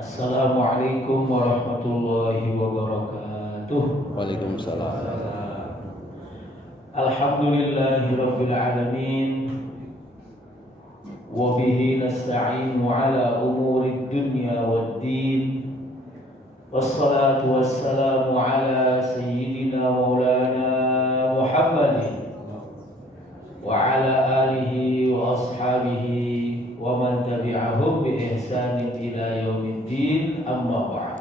Assalamualaikum warahmatullahi wabarakatuh. Waalaikumsalam. Alhamdulillahi rabbil alamin. Wa bihi nasta'inu ala umuri dunya waddin. Wassalatu wassalamu ala sayyidina maulana Muhammadin wa ala alihi wa ashabihi wa man tabi'ahum bi ihsanin ila yaumiddin, amma ba'd.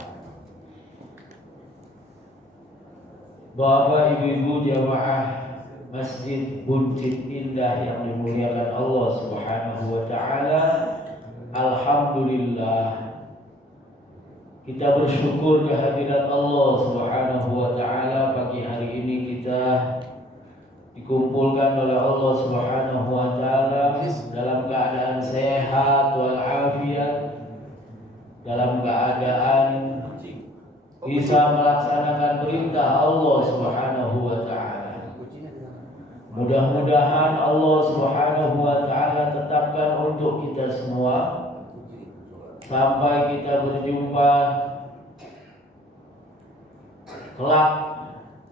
Bapak, ibu-ibu jamaah Masjid Buncit Indah yang dimuliakan Allah Subhanahu wa taala, alhamdulillah kita bersyukur kehadirat Allah Subhanahu wa taala. Pagi hari ini kita dikumpulkan oleh Allah Subhanahu wa taala dalam keadaan sehat walafiat, dalam keadaan bisa melaksanakan perintah Allah Subhanahu wa taala. Mudah-mudahan Allah Subhanahu wa taala tetapkan untuk kita semua sampai kita berjumpa kelak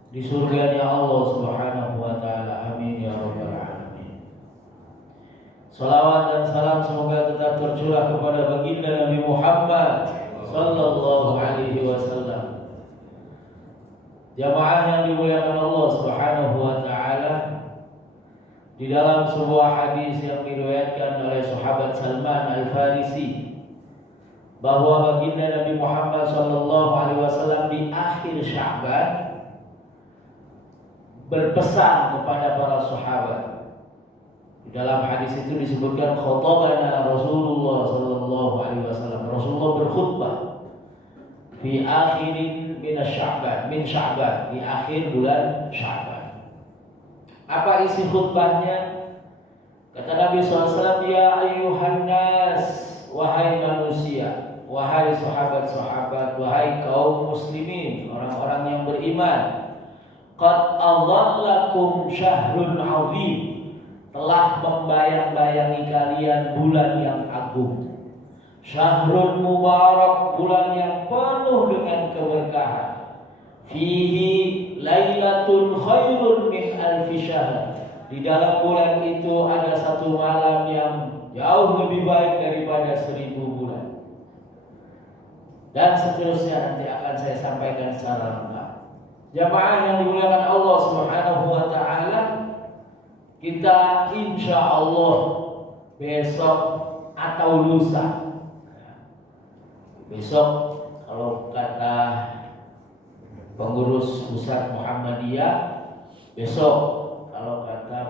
di surganya Allah Subhanahu wa taala. Amin ya rabbal alamin. Salawat dan salam semoga tetap tercurah kepada baginda Nabi Muhammad sallallahu alaihi wasallam. Jamaah yang dimuliakan Allah Subhanahu wa taala, di dalam sebuah hadis yang diriwayatkan oleh sahabat Salman Al-Farisi bahwa baginda Nabi Muhammad sallallahu alaihi wasallam di akhir Sya'ban berpesan kepada para sahabat. Di dalam hadis itu disebutkan khatabana Rasulullah sallallahu alaihi wasallam. Rasulullah berkhutbah fi akhirin min Sya'ban, di akhir bulan Sya'ban. Apa isi khutbahnya? Kata Nabi SAW, ya ayyuhan nas, wahai manusia, wahai sahabat-sahabat, wahai kaum muslimin, orang-orang yang beriman, qad adhallakum syahrun azim, telah membayang-bayangi kalian bulan yang agung. Syahrun mubarak, bulan yang penuh dengan keberkahan. Fihi lailatun khairun min alfi syahr. Di dalam bulan itu ada satu malam yang jauh lebih baik daripada 1000 bulan. Dan seterusnya nanti akan saya sampaikan secara lengkap. Jamaah yang dimuliakan Allah Subhanahu wa taala, kita insya Allah besok atau lusa, besok kalau kata pengurus pusat Muhammadiyah, besok kalau kata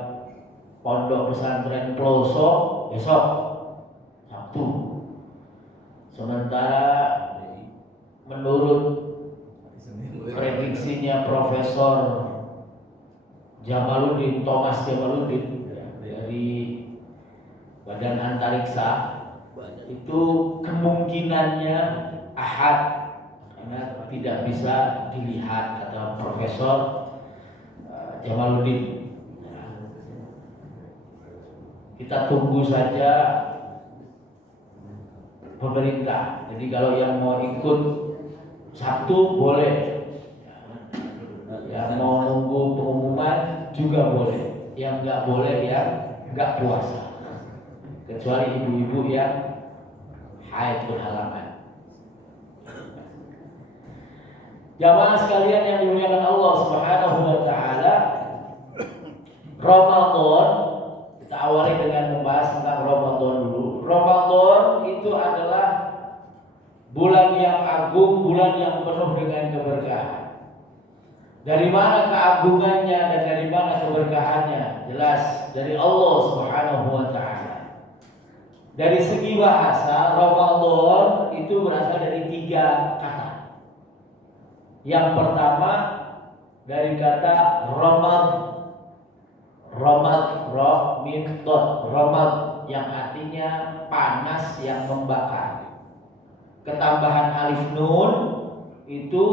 pondok pesantren Ploso, besok Sabtu. Sementara menurut prediksinya Profesor Thomas Jamaluddin dari Badan Antariksa, itu kemungkinannya Ahad, karena tidak bisa dilihat, kata Profesor Jamaluddin. Kita tunggu saja pemerintah. Jadi kalau yang mau ikut Sabtu boleh, yang mau nunggu pengumuman juga boleh. Yang nggak boleh ya nggak puasa, kecuali ibu-ibu yang haid berhalangan. Jamaah sekalian yang dimuliakan Allah Subhanahu wa taala, Ramadan, kita awali dengan membahas tentang Ramadan dulu. Ramadan itu adalah bulan yang agung, bulan yang penuh dengan keberkahan. Dari mana keagungannya dan dari mana keberkahannya? Jelas dari Allah Subhanahu wa taala. Dari segi bahasa, Ramadan itu berasal dari 3 kata. Yang pertama dari kata ramad, ramad yang artinya panas yang membakar. Ketambahan alif nun itu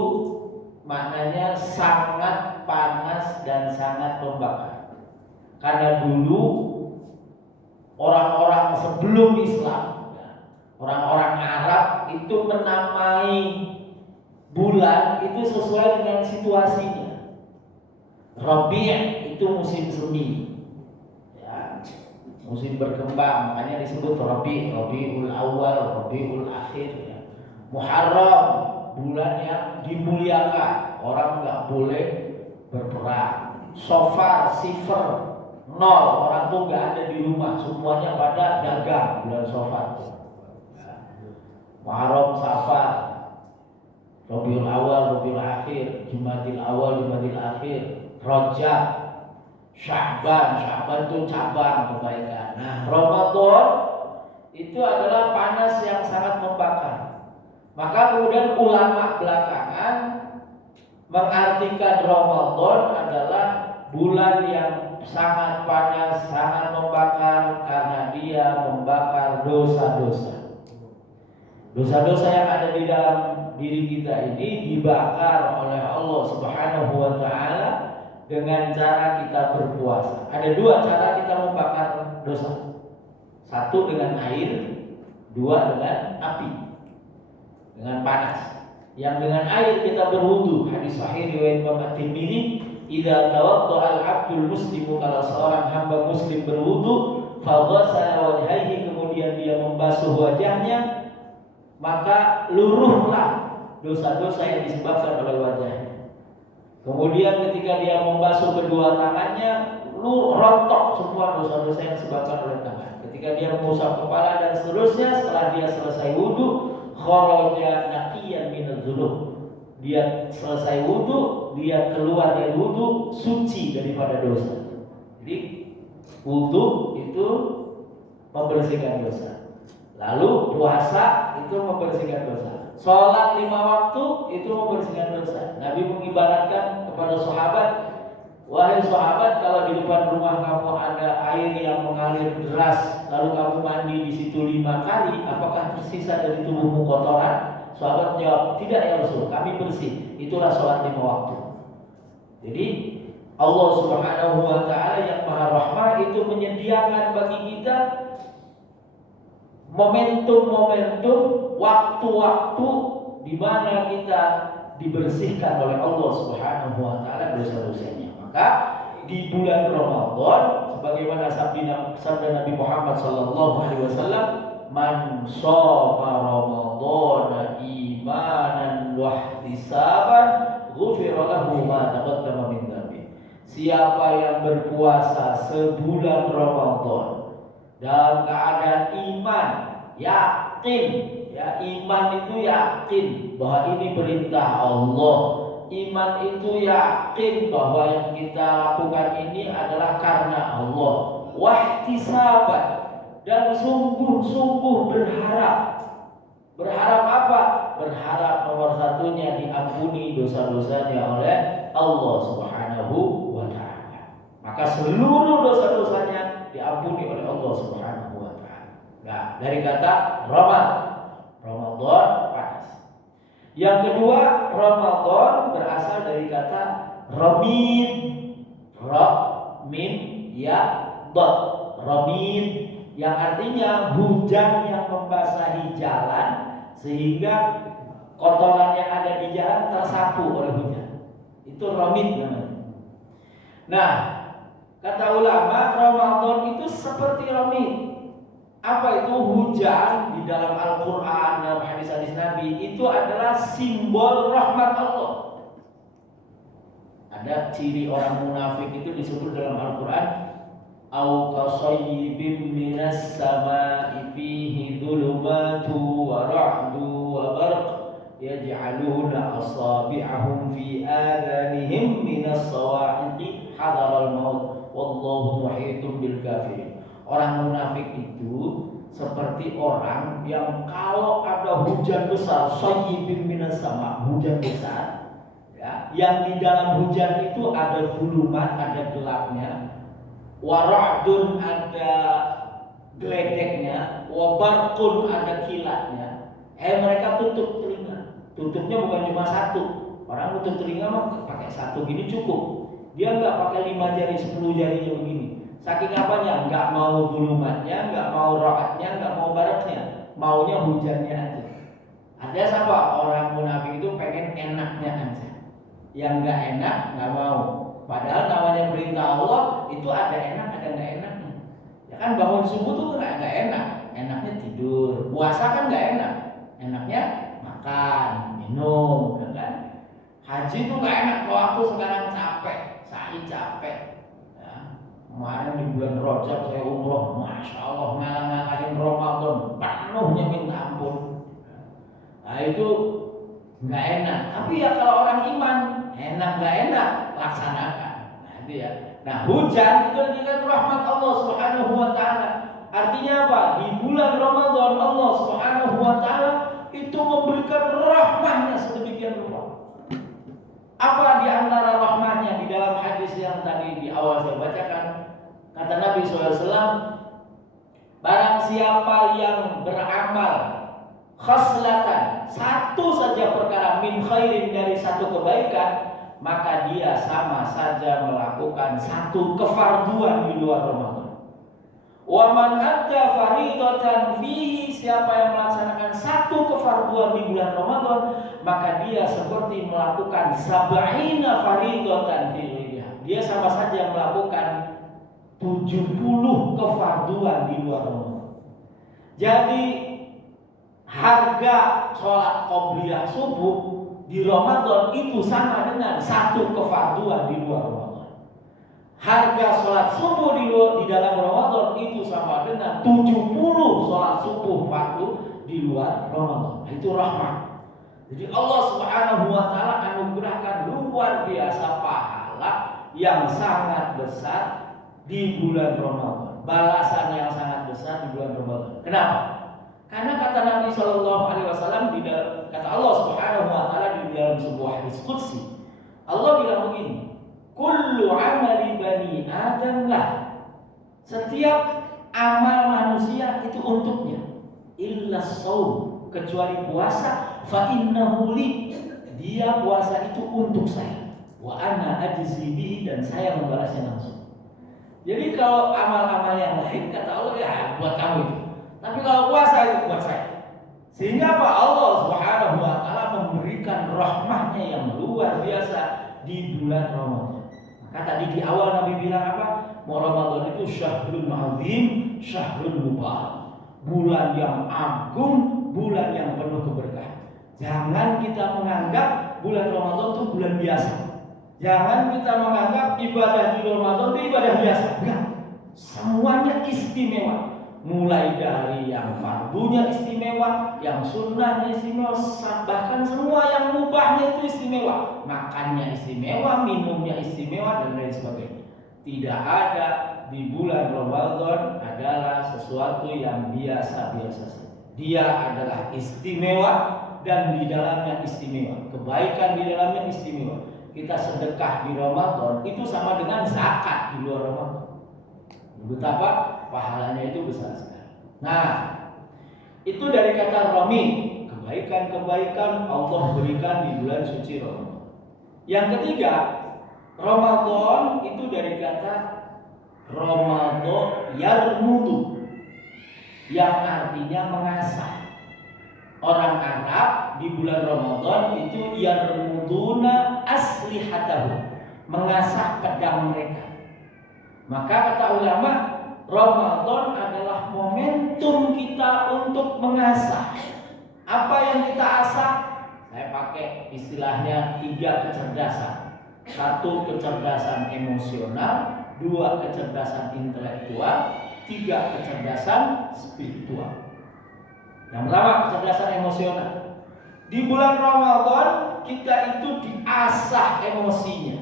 maknanya sangat panas dan sangat membakar. Karena dulu orang-orang sebelum Islam, Orang-orang Arab itu menamai bulan itu sesuai dengan situasinya. Rabi' itu musim semi, ya, musim berkembang, makanya disebut Rabi', Rabiul Awal, Rabiul Akhir. Ya. Muharram, bulan yang dimuliakan, orang nggak boleh berperang. Sofar, Sifar, nol, orang tuh nggak ada di rumah, semuanya pada dagang bulan Sofar. Muharram, Safar, Rabiul Awal, Rabiul Akhir, Jumadil Awal, Jumadil Akhir, Rajab, Sya'ban itu cabang kebaikan. Nah, Ramadan itu adalah panas yang sangat membakar. Maka kemudian ulama belakangan mengartikan Ramadan adalah bulan yang sangat panas, sangat membakar karena dia membakar dosa-dosa. Dosa-dosa yang ada di dalam diri kita ini dibakar oleh Allah Subhanahu wa taala dengan cara kita berpuasa. Ada dua cara kita membakar dosa. Satu dengan air, dua dengan api. Dengan panas. Yang dengan air kita berwudu. Hadis sahih riwayat Imam At-Tirmidzi, "Idza tawadda'a al-'abdul muslimu," kalau seorang hamba muslim berwudu, fa ghassala wajhaihi, kemudian dia membasuh wajahnya, maka luruhlah dosa-dosa yang disebabkan oleh wajahnya. Kemudian ketika dia membasuh kedua tangannya, rontok semua dosa-dosa yang disebabkan oleh tangan. Ketika dia mengusap kepala dan seterusnya, setelah dia selesai wudu, kharaja naqiyan minadz dzunub. Dia selesai wudu, dia keluar dari wudu suci daripada dosa. Jadi wudu itu membersihkan dosa. Lalu puasa itu membersihkan dosa. Sholat 5 waktu itu membersihkan dosa. Nabi mengibaratkan kepada sahabat, wahai sahabat, kalau di depan rumah kamu ada air yang mengalir deras, lalu kamu mandi di situ 5 kali, apakah tersisa dari tubuhmu kotoran? Sahabat jawab, tidak ya Rasul, kami bersih. Itulah sholat 5 waktu. Jadi Allah Subhanahu wa taala yang Maha Rahmah itu menyediakan bagi kita momentum-momentum, waktu-waktu di mana kita dibersihkan oleh Allah Subhanahu wa taala dosa-dosanya. Maka di bulan Ramadan sebagaimana sabda Nabi Muhammad sallallahu alaihi wasallam, "Man shoma Ramadhana imanan wa ihtisaban, ghufira lahu ma taqaddama min dhanbi." Siapa yang berpuasa sebulan Ramadan dalam keadaan iman, yakin, ya, iman itu yakin bahwa ini perintah Allah. Iman itu yakin bahwa yang kita lakukan ini adalah karena Allah. Wahtisaban, dan sungguh-sungguh berharap. Berharap apa? Berharap nomor satunya diampuni dosa-dosanya oleh Allah Subhanahu wa taala. Maka seluruh dosa-dosanya diampuni oleh Allah Subhanahu wa taala. Nah, dari kata Ramadan panas. Yang kedua, Ramadan berasal dari kata Ramin. Ramin ya dot. Ramin yang artinya hujan yang membasahi jalan sehingga kotoran yang ada di jalan tersapu oleh hujan. Itu Ramin namanya. Nah, kata ulama, Ramadan itu seperti Ramin. Apa itu? Hujan di dalam Al-Quran, dalam hadis-hadis Nabi, itu adalah simbol rahmat Allah. Ada ciri orang munafik itu disebut dalam Al-Quran, au kasayyibin minas sama'i fihi dhulumatu wa ra'du wa barq yaj'aluna asabi'ahum fi adanihim minas sawa'iqi hadaral maut wallahu muhitun bil kafirin. Orang munafik itu seperti orang yang kalau ada hujan besar, sayyibin minas sama, hujan besar, ya, yang di dalam hujan itu ada zulumat, ada gelapnya, wara'dun, ada geledeknya, wabarqun, ada kilatnya. Mereka tutup telinga. Tutupnya bukan cuma satu. Orang tutup telinga mah pakai satu gini cukup. Dia nggak pakai 5 jari, 10 jarinya begini. Saking apanya? Nggak mau zulumatnya, nggak mau ra'atnya, nggak mau baratnya. maunya hujannya aja. Artinya apa? Orang munafik itu pengen enaknya aja. Yang nggak enak nggak mau. Padahal namanya perintah Allah itu ada enak ada nggak enaknya. Ya kan bangun subuh tuh nggak enak, enaknya tidur. Puasa kan nggak enak, enaknya makan, minum, ya kan? Haji tuh nggak enak, waktu sekarang capek, saya capek. Ya. Kemarin di bulan Rajab saya umroh, masya Allah ngalah-ngalahin Ramadan, penuhnya minta ampun. Nah itu nggak enak. Tapi ya kalau orang iman, enak nggak enak, laksanakan. Nah itu ya. Nah hujan itu adalah rahmat Allah Subhanahu Wa Taala. Artinya apa? Di bulan Ramadan Allah Subhanahu Wa Taala itu memberikan rahmatnya sedemikian rupa. Apa di antara rahmatnya di dalam hadis yang tadi di awal saya bacakan? Kata Nabi SAW, barang siapa yang beramal khaslatan, satu saja perkara min khairin dari satu kebaikan, maka dia sama saja melakukan satu kefarduan di luar Ramadan. Wa man adda faridatan fihi, siapa yang melaksanakan satu kefarduan di bulan Ramadan, maka dia seperti melakukan sab'ina faridatan fihi. Dia sama saja melakukan 70 kefarduan di luar Ramadan. Jadi harga sholat qobliyah subuh di Ramadan itu sama dengan satu kefarduan di luar Ramadan. Harga sholat subuh di dalam Ramadan itu sama dengan 70 sholat subuh fardu di luar Ramadan. Itu rahmat. Jadi Allah Subhanahu Wa Taala anugerahkan luar biasa pahala yang sangat besar di bulan Ramadan. Balasan yang sangat besar di bulan Ramadan. Kenapa? Karena kata Nabi Shallallahu Alaihi Wasallam, kata Allah Subhanahu Wa Taala di dalam sebuah hadis qudsi, Allah bilang begini. Kullu amali bani Adam lah. Setiap amal manusia itu untuknya. Illa shaum, kecuali puasa, fa innahu li. Dia puasa itu untuk saya. Wa ana ajzi bihi, dan saya membalasnya langsung. Jadi kalau amal-amal yang lain kata Allah ya buat kamu itu. Tapi kalau puasa itu buat saya. Sehingga apa? Allah Subhanahu Wa Taala memberikan rahmatnya yang luar biasa di bulan Ramadan. Maka tadi di awal Nabi bilang apa? Ramadan itu syahrul azim, syahrul mubarak. Bulan yang agung, bulan yang penuh keberkahan. Jangan kita menganggap bulan Ramadan itu bulan biasa. Jangan kita menganggap ibadah di Ramadan itu ibadah biasa. Enggak. Semuanya istimewa. Mulai dari yang fardunya istimewa, yang sunnahnya istimewa, bahkan semua yang mubahnya itu istimewa. Makannya istimewa, minumnya istimewa, dan lain sebagainya. Tidak ada di bulan Ramadan adalah sesuatu yang biasa-biasa saja. Dia adalah istimewa dan di dalamnya istimewa. Kebaikan di dalamnya istimewa. Kita sedekah di Ramadan itu sama dengan zakat di luar Ramadan. Betapa pahalanya itu besar sekali. Nah, itu dari kata Rami, kebaikan-kebaikan Allah berikan di bulan suci Ramadan. Yang ketiga, Ramadan itu dari kata Ramadan yarmudu, yang artinya mengasah. Orang Arab di bulan Ramadan itu yarmuduna aslihatahu, mengasah pedang mereka. Maka kata ulama, Ramadan adalah momentum kita untuk mengasah. Apa yang kita asah? Saya pakai istilahnya 3 kecerdasan. 1 kecerdasan emosional, 2 kecerdasan intelektual, 3 kecerdasan spiritual. Yang pertama, kecerdasan emosional. Di bulan Ramadan kita itu diasah emosinya.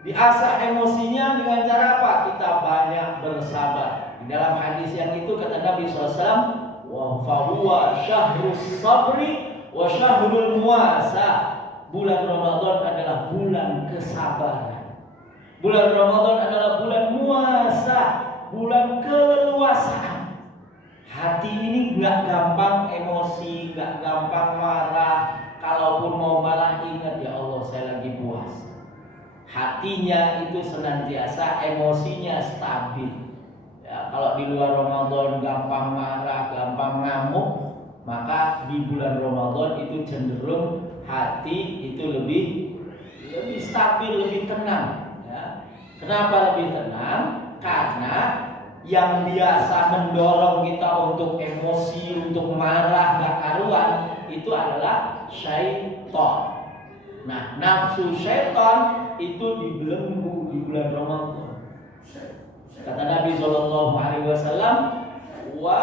Diasah emosinya dengan cara apa? Kita banyak bersabar. Di dalam hadis yang itu kata Nabi SAW, wa fahuwa syahrus sabri wa syahrul muasa. Bulan Ramadan adalah bulan kesabaran. Bulan Ramadan adalah bulan muasa, bulan keleluasaan. Hati ini nggak gampang emosi, nggak gampang marah. Kalaupun mau marah, ingat ya Allah, saya lagi puasa. Hatinya itu senantiasa, emosinya stabil. Ya, kalau di luar Ramadan gampang marah, gampang ngamuk, maka di bulan Ramadan itu cenderung hati itu lebih stabil, lebih tenang. Ya. Kenapa lebih tenang? Karena yang biasa mendorong kita untuk emosi, untuk marah, gak karuan, itu adalah syaitan. Nah, nafsu syaitan itu dibelenggu di bulan Ramadan. Kata Nabi SAW, wa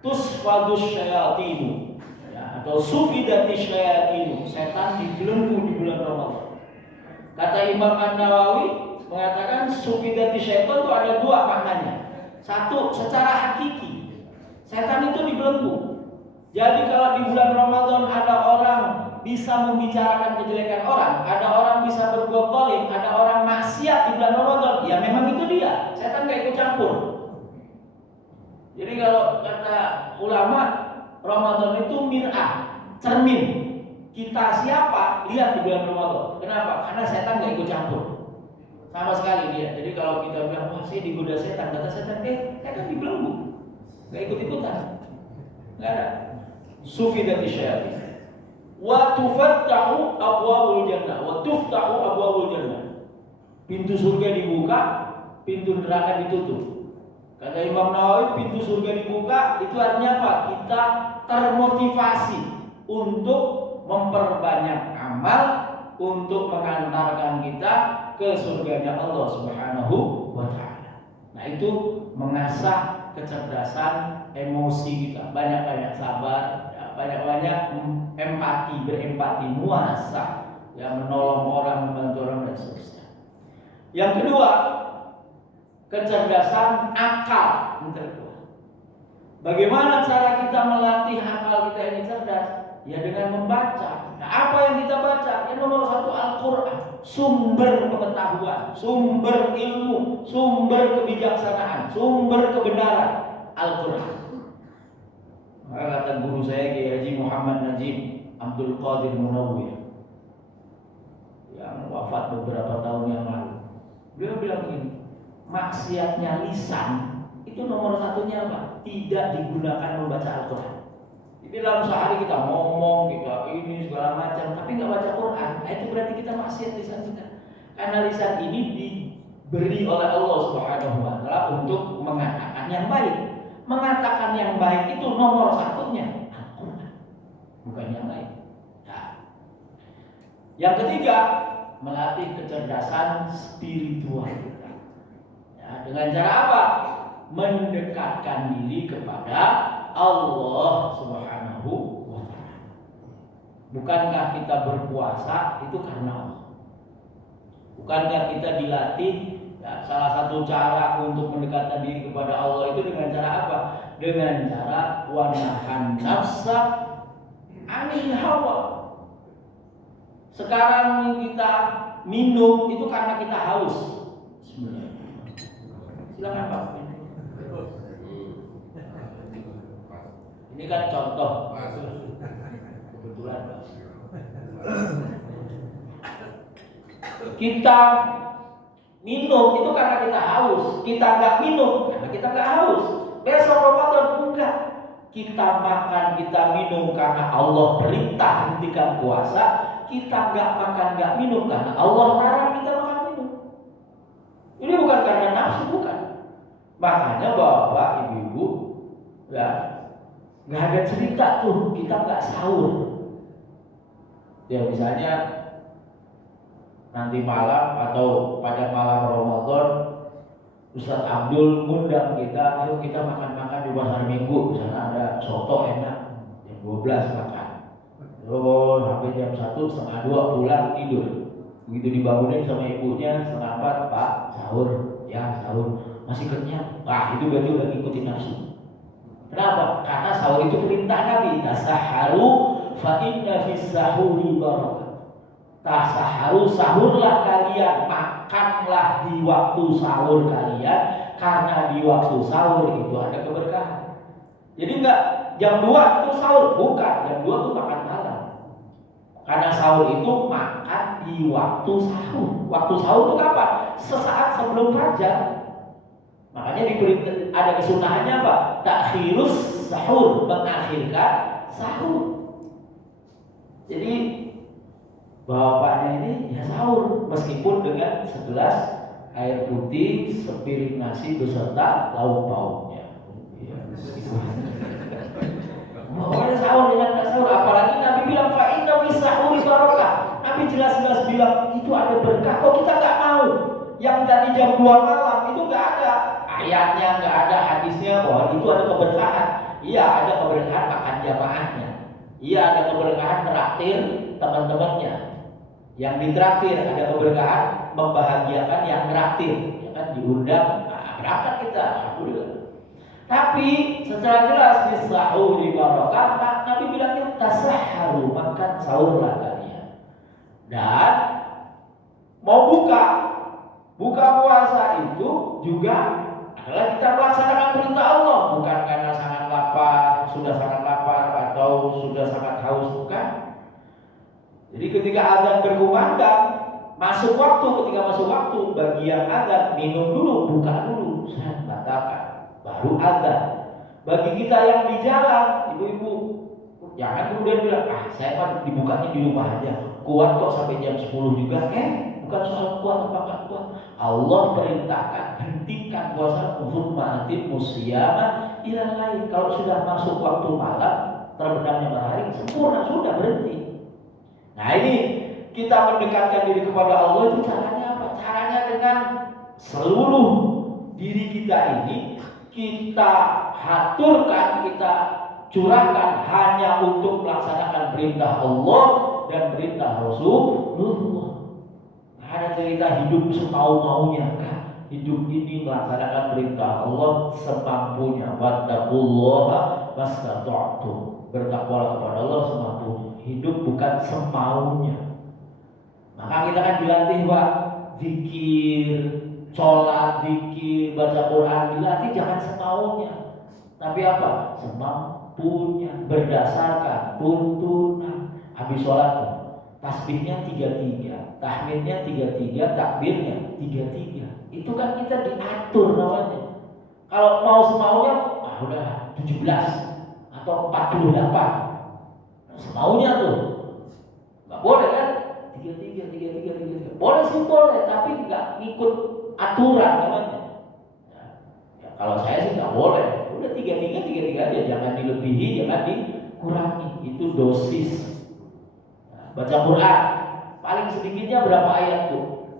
tusfadus syayatinu, ya, atau sufidati syayatinu, setan dibelenggu di bulan Ramadan. Kata Imam An-Nawawi mengatakan sufidati syaitan itu ada dua maknanya. Satu, secara hakiki setan itu dibelenggu. Jadi kalau di bulan Ramadan ada orang bisa membicarakan kejelekan orang, ada orang bisa berbuat zalim, ada orang maksiat di bulan Ramadan, ya memang itu dia. Setan gak ikut campur. Jadi kalau kata ulama, Ramadan itu mir'ah, cermin. Kita siapa lihat di bulan Ramadan. Kenapa? Karena setan gak ikut campur sama sekali dia. Jadi kalau kita bilang, wah saya digoda setan, kata setan, saya kan dibelenggu, gak ikut-ikutan, gak ada. Sufidati syayatin. Wa tufattahu abwabul jannah, wa tuftahu abwabul jannah. Pintu surga dibuka, pintu neraka ditutup. Kata Imam Nawawi, pintu surga dibuka itu artinya apa? Kita termotivasi untuk memperbanyak amal untuk mengantarkan kita ke surganya Allah Subhanahu wa taala. Nah, itu mengasah kecerdasan emosi kita, banyak-banyak sabar, ya, banyak-banyak empati, berempati, muasah, ya, menolong orang, membantu orang dan seterusnya. Yang kedua, kecerdasan akal intelektual. Bagaimana cara kita melatih akal kita ini cerdas? Ya dengan membaca. Nah, apa yang kita baca? Yang nomor satu Al-Quran, sumber pengetahuan, sumber ilmu, sumber kebijaksanaan, sumber kebenaran, Al-Quran. Maka kata guru saya Kiai Haji Muhammad Najib Abdul Qadir Munawwir yang wafat beberapa tahun yang lalu, beliau bilang begini, maksiatnya lisan itu nomor satunya apa? Tidak digunakan membaca Al-Quran. Jadi dalam sehari kita ngomong, kita ini segala macam, tapi nggak baca Quran, nah itu berarti kita maksiat lisan kita. Karena lisan ini diberi oleh Allah Subhanahu wa taala untuk mengatakan yang baik. Mengatakan yang baik itu nomor satunya Al-Quran, bukan yang lain. Nah, yang ketiga, melatih kecerdasan spiritual kita. Ya, dengan cara apa? Mendekatkan diri kepada Allah Subhanahu wa taala. Bukankah kita berpuasa itu karena Allah? Bukankah kita dilatih, ya, salah satu cara untuk mendekatkan diri kepada Allah itu dengan cara apa? Dengan cara wanahan nafsa anil hawa. Sekarang kita minum itu karena kita haus. Silakan Pak. Ini kan contoh. Kebetulan Pak. Kita minum itu karena kita haus. Kita nggak minum karena kita nggak haus. Besok Ramadan enggak. Kita makan, kita minum karena Allah perintah hentikan puasa. Kita nggak makan, nggak minum karena Allah larang kita makan minum. Ini bukan karena nafsu, bukan. Makanya bapak, ibu-ibu, ya, nggak ada cerita tuh kita nggak sahur. Ya misalnya nanti malam atau pada malam Ramadan, Ustaz Abdul ngundang kita, ayo kita makan-makan di pasar Minggu. Misalnya ada soto enak, jam 12 makan. Terus sampai jam 1, setengah 2 pulang tidur. Begitu dibangunin sama ibunya, setengah 4, Pak sahur, ya sahur, masih kenyang. Wah itu berarti udah ngikutin nafsu. Kenapa? Karena sahur itu perintah Nabi, tasaharu fa inna fis sahuri barakah. Tasaharu, sahurlah kalian, makanlah di waktu sahur kalian, karena di waktu sahur itu ada keberkahan. Jadi enggak jam 2 itu sahur, bukan, jam 2 itu makan malam. Karena sahur itu makan di waktu sahur. Waktu sahur itu kapan? Sesaat sebelum fajar. Makanya ada kesunahannya apa? Takhirus sahur, mengakhirkan sahur. Jadi bapaknya ini ya sahur meskipun dengan segelas air putih, sepiring nasi beserta lauk pauknya. Ya, bapaknya sahur dengan tak sahur. Apalagi Nabi bilang fa inna fis sahuri barakah. Nabi jelas-jelas bilang itu ada berkah. Kok kita nggak mau? Yang tadi jam 2 malam itu nggak ada ayatnya, nggak ada hadisnya bahwa itu ada keberkahan. Iya, ada keberkahan makan jamaahnya. Iya, ada keberkahan traktir teman-temannya. Yang ditraktir ada keberkahan membahagiakan yang traktir. Ya kan diundang, berangkat kita, alhamdulillah. Tapi secara jelas di sahur di barakah, Nabi bilangnya tasahharu, makan sahurlah kalian. Dan mau buka puasa itu juga adalah kita melaksanakan perintah Allah, bukan karena sangat lapar, sudah sangat lapar atau sudah sangat haus, bukan. Jadi ketika azan berkumandang, ketika masuk waktu bagi yang azan minum dulu, buka dulu, saya batalkan, baru azan. Bagi kita yang di jalan, ibu-ibu, jangan kemudian bilang, saya mah dibukanya di rumah aja, kuat kok sampai jam 10 juga, bukan soal kuat apa enggak kuat. Allah perintahkan hentikan puasa hurmatin musyama ilal lain. Kalau sudah masuk waktu malam, terbenamnya matahari, sempurna sudah berhenti. Nah ini kita mendekatkan diri kepada Allah itu caranya apa? Caranya dengan seluruh diri kita ini kita haturkan, kita curahkan hanya untuk melaksanakan perintah Allah dan perintah Rasulullah. Ada cerita hidup semau-maunya, hidup ini melaksanakan perintah Allah semampunya. Wattaqullaha mastata'tum, bertakwalah kepada Allah semampunya. Hidup bukan semaunya. Maka kita kan dilatih Pak, zikir, sholat, zikir, baca Quran, dilatih jangan semaunya, tapi apa? Semampunya, berdasarkan tuntunan. Habis sholat tasbihnya 33, tahmidnya 33, takbirnya 33. Itu kan kita diatur namanya. Kalau mau semaunya, udah 17 atau 48. Semaunya tuh. Enggak boleh kan? 33. Boleh sih boleh, tapi enggak ngikut aturan namanya. Ya, kalau saya sih enggak boleh. Udah 33 aja, jangan dilebihi, jangan dikurangi. Itu dosis. Baca Quran paling sedikitnya berapa ayat tuh?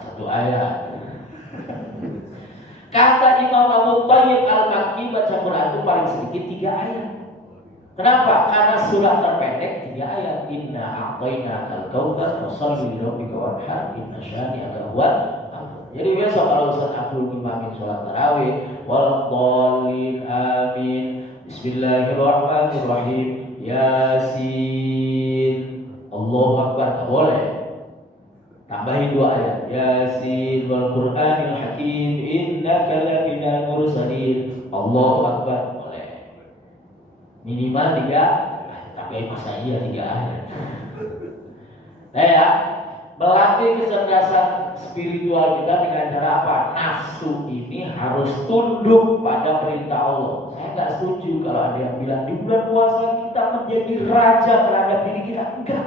Satu ayat. Kata Imam Abu Thayyib Al-Makki, baca Quran itu paling sedikit 3 ayat. Kenapa? Karena surat terpendek 3 ayat. Inna a'tainakal kautsar fasholli lirabbika wanhar inna syani'aka huwal abtar. Jadi besok kalau Ustaz Abdul ngimamin sholat tarawih, waladhdallin amin, bismillahirrahmanirrahim, Yasin, Allahu Akbar, tak boleh. Tambahin 2 ayat, Yasin wal Qur'anil Hakim innaka laminal mursalin, Allahu Akbar, boleh. Minimal 3, tapi masa iya 3 ayat. Nah ya, melatih kecerdasan spiritual kita dengan cara apa? Nafsu ini harus tunduk pada perintah Allah. Saya nggak setuju kalau ada yang bilang di bulan puasa kita menjadi raja terhadap diri kita. Enggak.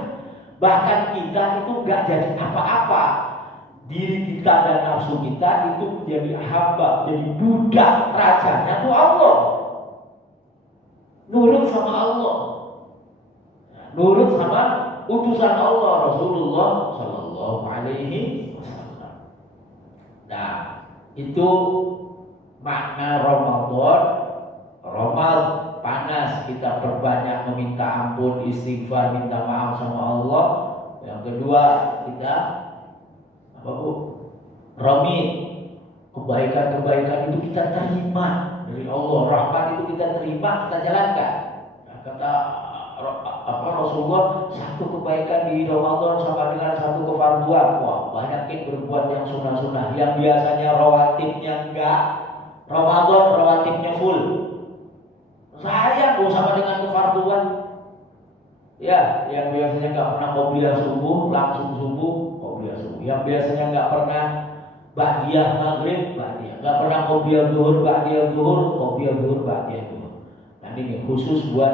Bahkan kita itu enggak jadi apa-apa. Diri kita dan nafsu kita itu menjadi hamba, jadi budak, rajanya itu Allah. Nurut sama Allah, nurut sama utusan Allah Rasulullah Shallallahu Alaihi Wasallam. Nah, itu makna Ramadan. Ramadan panas, kita perbanyak meminta ampun, istighfar, minta maaf sama Allah. Yang kedua, kita apa Bu? Rami, kebaikan-kebaikan itu kita terima dari Allah, rahmat itu kita terima, kita jalankan. Nah, kata Rasulullah, satu kebaikan di Ramadan sama dengan satu kefarduan. Wah, banyakin berbuat yang sunnah-sunnah. Yang biasanya rawatibnya enggak, Ramadan rawatibnya full. Sayang sama dengan kefarduan. Ya, yang biasanya enggak pernah qobliyah subuh, langsung subuh, qobliyah subuh. Yang biasanya enggak pernah ba'diyah maghrib, ba'diyah. Nggak pernah qobliyah zuhur, ba'diyah zuhur, qobliyah zuhur, ba'diyah zuhur. Nah ini khusus buat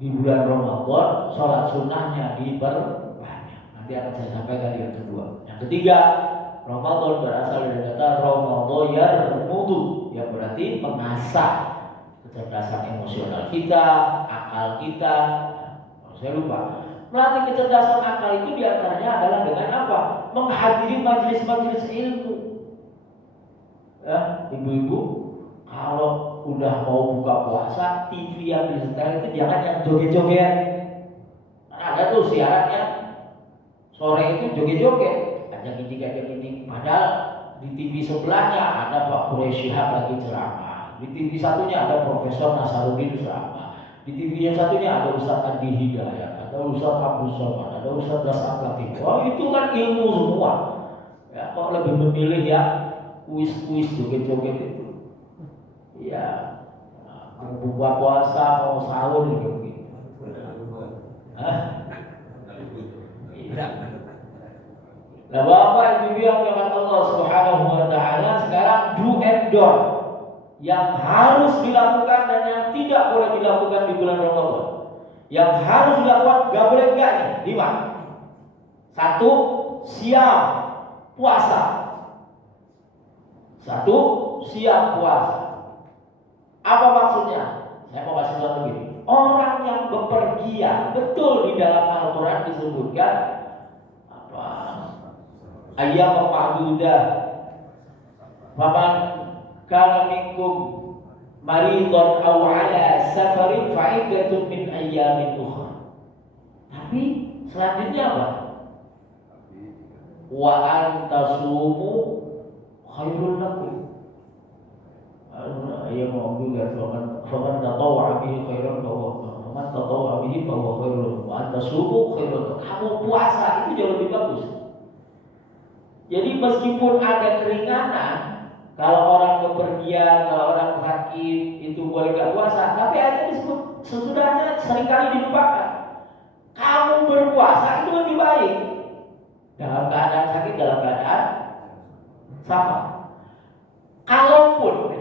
di bulan Ramadan, sholat sunnahnya diperbanyak. Nanti akan saya sampaikan yang kedua. Yang ketiga, Ramadan berasal dari kata Ramadan yarmudu, yang berarti mengasah kecerdasan emosional kita, akal kita. Saya lupa. Melatih kecerdasan akal itu diantaranya adalah dengan apa? Menghadiri majelis-majelis ilmu. Ya, ibu-ibu, kalau udah mau buka puasa, TV yang disetel itu jangan yang joget-joget. Ada tuh siarannya sore itu joget-joget, ajak ini. Padahal di TV sebelahnya ada Pak Quraisy Shihab lagi ceramah. Di TV satunya ada Profesor Nasaruddin ceramah. Di TV yang satunya ada Ustaz Adi Hidayat, ada Ustaz Abdul Somad, ada Ustaz Dasar Latif. Oh itu kan ilmu semua. Ya, kok lebih memilih ya kuis-kuis joget-joget itu. Ya, mau buka puasa, mau sahur gitu. Hah? Tidak. Nah, Bapak Ibu yang dirahmati Allah Subhanahu wa taala, sekarang do and don't yang harus dilakukan dan yang tidak boleh dilakukan di bulan Ramadan. Yang harus dilakukan gak boleh enggak nih, 5. 1. Siap puasa. 1. Siap puasa. Apa maksudnya? Saya mau kasih contoh begini. Orang yang bepergian, betul di dalam Al-Quran disebutkan apa? Ayyam ma'dudah. Faman kana minkum maridun aw ala safarin fa'iddatun min ayyamin ukhra. Tapi selanjutnya apa? Wa antasumu khairul lakum. Ya mau juga faman tatawwa bihi khairan faman tatawwa bihi fa huwa khairul wa antasumu khairul. Kamu puasa itu jauh lebih bagus. Jadi meskipun ada keringanan, kalau orang bepergian, kalau orang sakit itu boleh gak puasa, tapi ada disebut sesudahnya seringkali dilupakan. Kamu berpuasa itu lebih baik dalam keadaan sakit, dalam keadaan safar. Kalaupun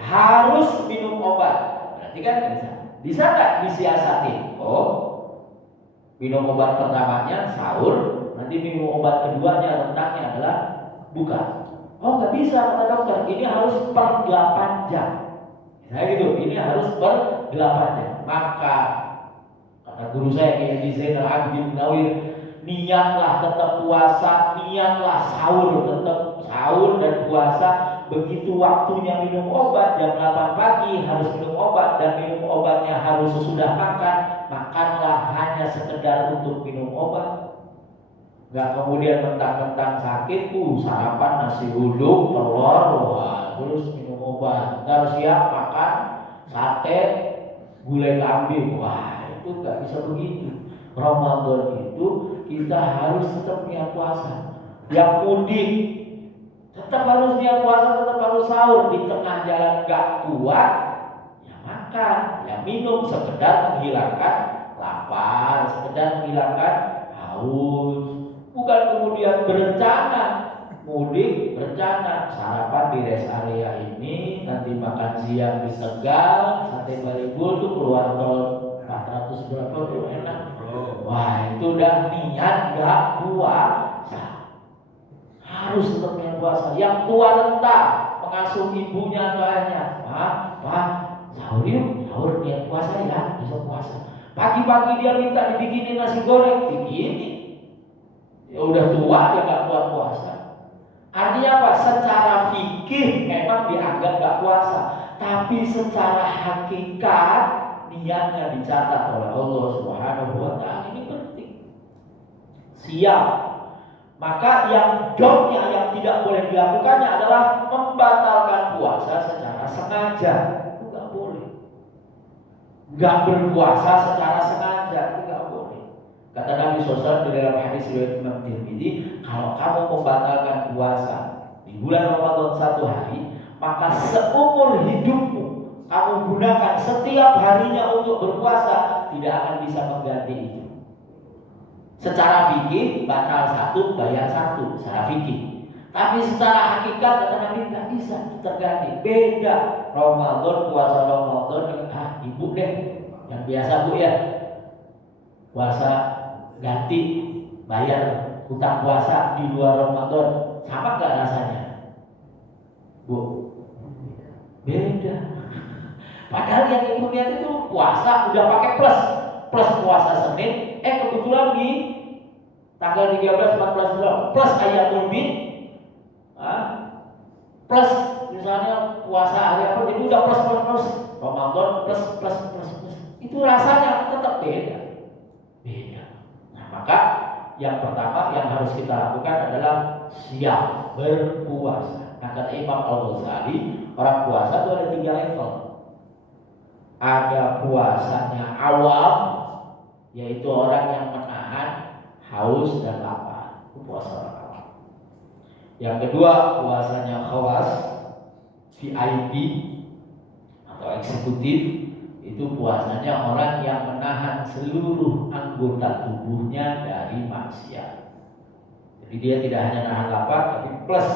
harus minum obat, berarti kan bisa nggak disiasati? Oh, minum obat pertamanya sahur. Nanti minum obat keduanya rentangnya adalah buka. Oh nggak bisa kata dokter, ini harus per 8 jam. Saya gitu, ini harus per 8 jam. Maka kata guru saya Kiai Zainal Abidin Nawir, niatlah tetap puasa, niatlah sahur, tetap sahur dan puasa. Begitu waktunya minum obat jam 8 pagi harus minum obat, dan minum obatnya harus sesudah makan. Makanlah hanya sekedar untuk minum obat. Gak kemudian mentang-mentang sakit, sarapan nasi uduk, telur, terus minum obat. Ntar siap makan sate, gulai kambing. Wah, itu gak bisa begitu. Ramadan itu kita harus tetap niat puasa. Yang mudik tetap harus niat puasa, tetap harus sahur. Di tengah jalan gak kuat, ya makan, ya minum, sekedar menghilangkan lapar, sekedar menghilangkan haus. Bukan kemudian berencana mudik, berencana sarapan di rest area ini, nanti makan siang di Tegal, sate Balibul tuh keluar tol 400 berapa tuh enak. Wah itu udah niat gak puasa. Harus tetap niat puasa. Yang tua renta mengasuh ibunya kayaknya, Pak, sahur yuk, sahur niat puasa ya, besok puasa. Pagi-pagi dia minta dibikinin nasi goreng, bikinin. Ya udah tua dia gak kuat puasa. Artinya apa? Secara fikih memang dianggap gak puasa, tapi secara hakikat niatnya dicatat oleh Allah Subhanahu wa taala. Ini penting. Siap. Maka yang donya yang tidak boleh dilakukannya adalah membatalkan puasa secara sengaja. Itu gak boleh. Gak berpuasa secara sengaja itu gak boleh. Kata Nabi SAW di dalam hadis riwayat Imam Tirmidzi, kalau kamu membatalkan puasa di bulan Ramadan 1 hari, maka seumur hidupmu kamu gunakan setiap harinya untuk berpuasa, tidak akan bisa mengganti itu. Secara fikih batal 1 bayar 1 secara fikih. Tapi secara hakikat kata Nabi nggak bisa terganti. Beda Ramadan, puasa Ramadan dengan ibu deh yang biasa bu ya puasa ganti bayar hutang puasa di luar Ramadan, sama nggak rasanya bu? Beda. Padahal yang ibu lihat itu puasa udah pakai plus puasa Senin, kebetulan di tanggal 13, 14, plus ayam bid, plus misalnya puasa hari apa, jadi udah plus Ramadan plus. Itu rasanya tetap beda. Nah maka yang pertama yang harus kita lakukan adalah siap berpuasa. Nah kata Imam Al-Ghazali, orang puasa itu ada 3 level. Ada puasanya awam, yaitu orang yang menahan haus dan lapar, itu puasa orang awam. Yang kedua puasanya khawas, VIP atau eksekutif, itu puasanya orang yang menahan seluruh anggota tubuhnya dari maksiat. Jadi dia tidak hanya nahan lapar, tapi plus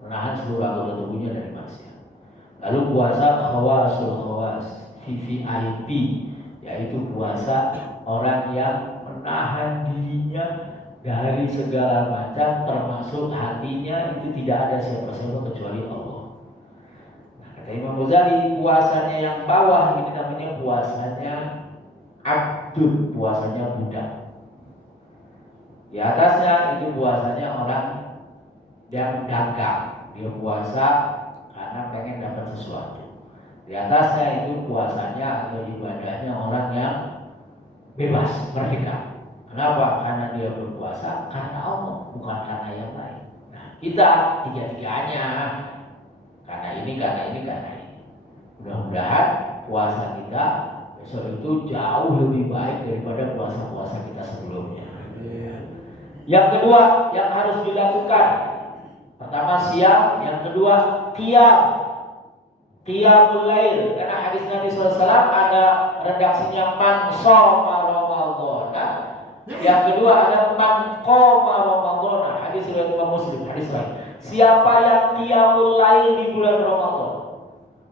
menahan seluruh anggota tubuhnya dari maksiat. Lalu puasa khawasul khawas, VVIP, yaitu puasa orang yang menahan dirinya dari segala macam, termasuk hatinya itu tidak ada siapa-siapa kecuali Allah. Nah, kata Imam Ghazali, puasanya yang bawah ini namanya puasanya abdul, puasanya budak. Di atasnya itu puasanya orang yang dagang, dia puasa karena pengen dapat sesuatu. Di atasnya itu puasanya atau ibadahnya orang yang bebas, merdeka. Kenapa? Karena dia berpuasa karena Allah, bukan karena yang lain. Nah, kita tiga-tiganya, karena ini. Mudah-mudahan puasa kita besok itu jauh lebih baik daripada puasa-puasa kita sebelumnya. Yang kedua yang harus dilakukan, pertama siam, yang kedua qiyamul lail. Karena hadis Nabi SAW ada redaksinya man shoma Ramadhana. Yang kedua ada man qoma Ramadhana. Hadis riwayat Imam Muslim, hadis lain. Siapa yang qiyamul lail di bulan Ramadan,